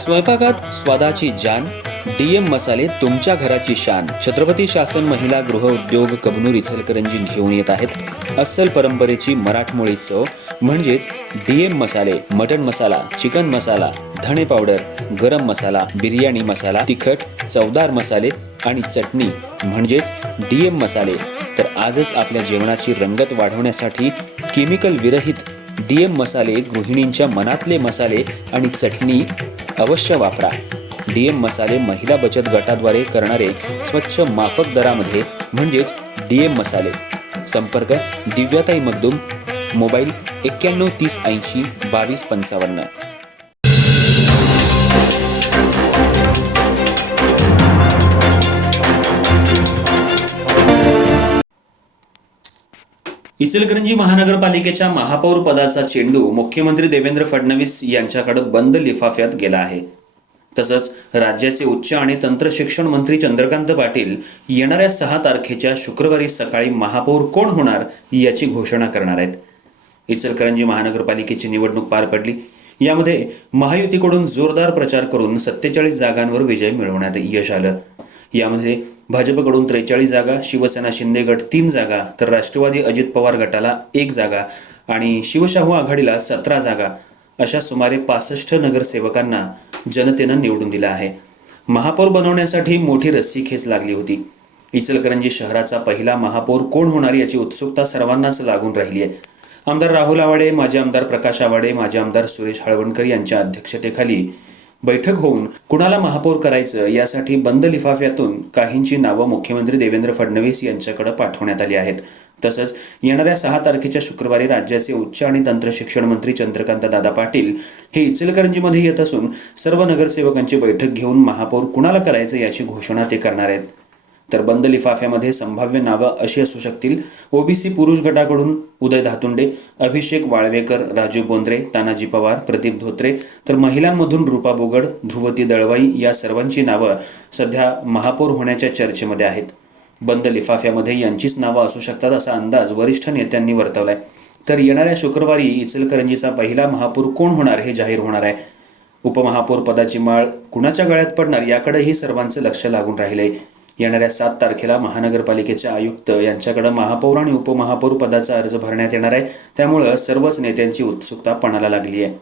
स्वयंपाकात स्वादाची जान, डीएम मसाले तुमच्या घराची शान. छत्रपती शासन महिला गृह उद्योग कबनूर इचलकरंजी घेऊन येत आहेत अस्सल परंपरेची मराठमोळी चव म्हणजेच डीएम मसाले. मटन मसाला, चिकन मसाला, धणे पावडर, गरम मसाला, बिर्याणी मसाला, तिखट चवदार मसाले आणि चटणी म्हणजेच डीएम मसाले. तर आजच आपल्या जेवणाची रंगत वाढवण्यासाठी केमिकल विरहित डीएम मसाले, गृहिणींच्या मनातले मसाले आणि चटणी अवश्य वापरा. डीएम मसाले महिला बचत गटाद्वारे करणारे स्वच्छ माफक दरामध्ये म्हणजेच डीएम मसाले. संपर्क दिव्याताई मगदूम, मोबाईल 91 30 80 22 55. इचलकरंजी महानगरपालिकेच्या महापौर पदाचा चेंडू मुख्यमंत्री देवेंद्र फडणवीस यांच्याकडे बंद लिफाफ्यात गेला आहे. तसंच राज्याचे उच्च आणि तंत्र शिक्षण मंत्री चंद्रकांत पाटील येणाऱ्या 6 तारखेच्या शुक्रवारी सकाळी महापौर कोण होणार याची घोषणा करणार आहेत. इचलकरंजी महानगरपालिकेची निवडणूक पार पडली. यामध्ये महायुतीकडून जोरदार प्रचार करून 47 जागांवर विजय मिळवण्यात यश आलं. यामध्ये भाजपकडून 43 जागा, शिवसेना शिंदे गट 3 जागा, तर राष्ट्रवादी अजित पवार गटाला 1 जागा आणि शिवशाहू आघाडीला 17 जागा अशा सुमारे 65 नगरसेवकांना जनतेनं निवडून दिलं आहे. महापौर बनवण्यासाठी मोठी रस्सीखेच लागली होती. इचलकरंजी शहराचा पहिला महापौर कोण होणार याची उत्सुकता सर्वांनाच लागून राहिली आहे. आमदार राहुल आवाडे, माजी आमदार प्रकाश आवाडे, माजी आमदार सुरेश हळवणकर यांच्या अध्यक्षतेखाली बैठक होऊन कुणाला महापौर करायचं यासाठी बंद लिफाफ्यातून काहींची नावं मुख्यमंत्री देवेंद्र फडणवीस यांच्याकडे पाठवण्यात आली आहेत. तसंच येणाऱ्या 6 तारखेच्या शुक्रवारी राज्याचे उच्च आणि तंत्र शिक्षण मंत्री चंद्रकांत दादा पाटील हे इचलकरंजीमध्ये येत असून सर्व नगरसेवकांची बैठक घेऊन महापौर कुणाला करायचं याची घोषणा ते करणार आहेत. तर बंद लिफाफ्यामध्ये संभाव्य नावं अशी असू शकतील: ओबीसी पुरुष गटाकडून उदय धातुंडे, अभिषेक वाळवेकर, राजू बोंद्रे, तानाजी पवार, प्रदीप धोत्रे, तर महिलांमधून रूपा बोगड, ध्रुवती दळवाई या सर्वांची नावं सध्या महापौर होण्याच्या चर्चेमध्ये आहेत. बंद लिफाफ्यामध्ये यांचीच नावं असू शकतात असा अंदाज वरिष्ठ नेत्यांनी वर्तवलाय. तर येणाऱ्या शुक्रवारी इचलकरंजीचा पहिला महापौर कोण होणार हे जाहीर होणार आहे. उपमहापौर पदाची माळ कुणाच्या गळ्यात पडणार याकडेही सर्वांचं लक्ष लागून राहिलंय. येणाऱ्या 7 तारखेला महानगरपालिकेचे आयुक्त यांच्याकडे महापौर आणि उपमहापौर पदाचा अर्ज भरण्यात येणार आहे. त्यामुळे सर्वच नेत्यांची उत्सुकता पणाला लागली आहे.